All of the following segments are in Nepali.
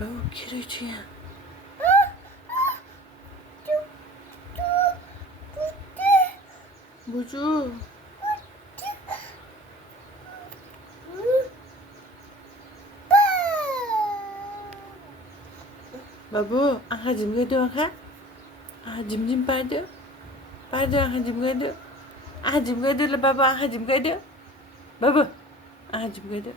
बाबु के रहेछ यहाँ बुजु बाबु आँखा झिम्काइदेऊ आँखा झिमझिम पारिदेऊ आँखा झिम्काइदेऊ ल बाबु आँखा झिम्काइदेऊ बाबु आँखा झिम्काइदेऊ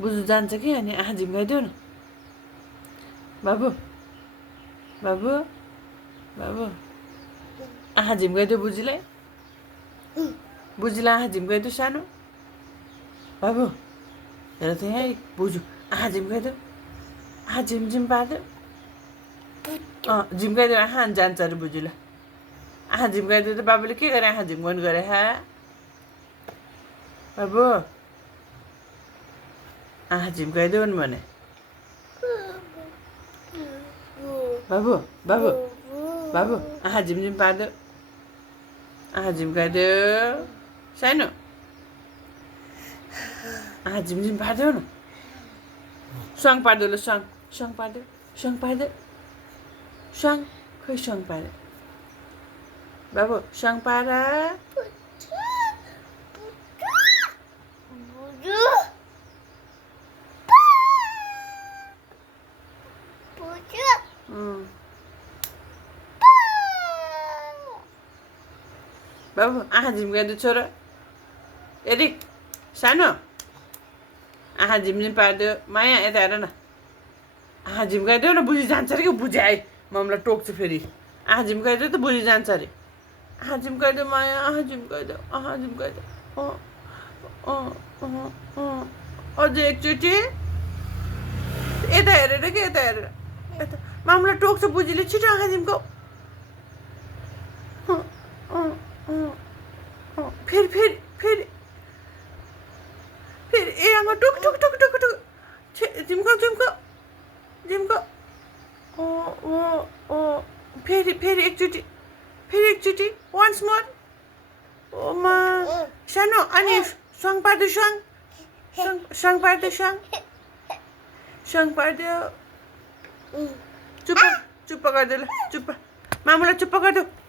बुजु जान्छ कि अनि आँखा झिम्काइदेऊ न बाबु बाबु बाबु आँखा झिम्काइदेऊ बुजीलाई आँखा झिम्काइदेऊ सानो बाबु हेर त यहाँ बुजु आँखा झिम्काइदेऊ आँखा झिमझिम पारिदेऊ झिम्काइदेऊ आँखा अनि जान्छ अरे बुजुलाई आँखा झिम्काइदेऊ त बाबुले के गरे आँखा झिम्काउनु गरे बाबु आँखा झिम्काइदेऊ नि भने बाबु बाबु बाबु आँखा झिमझिम पारिदेऊ आँखा झिम्काइदेऊ सानो आँखा झिमझिम पारिदेऊ न स्वाङ पारिदेऊ ल स्वाङ पारिदेऊ स्वाङ खै स्वाङ पारे बाबु स्वाङ पार बाबु आँखा झिम्काइदेऊ छोरा एरिक सानो आँखा झिमझिम पारिदेऊ माया यता हेर न आँखा झिम्काइदेऊ न बुझी जान्छ अरे कि बुझी आए ममलाई टोक्छ फेरि आँखा झिम्काइदेऊ त बुझी जान्छ अरे आँखा झिम्काइदेऊ माया आँखा झिम्काइदेऊ अझै एकचोटि यता हेरेर कि यता हेरेर यता ममलाई टोक्छ बुझीले छिटो आँखा झिम्काऊ फेरि फेरि फेरि फेरि ए आमा टुक टुक टुक टुक टुक झिम्काऊ फेरि एकचोटि वान्स मोर ओमा सानो अनि स्वाङ पारिदेऊ स्वाङ पारिदेऊ चुप्प गरिदेऊ ल चुप्प मामुलाई चुप्प गरिदेऊ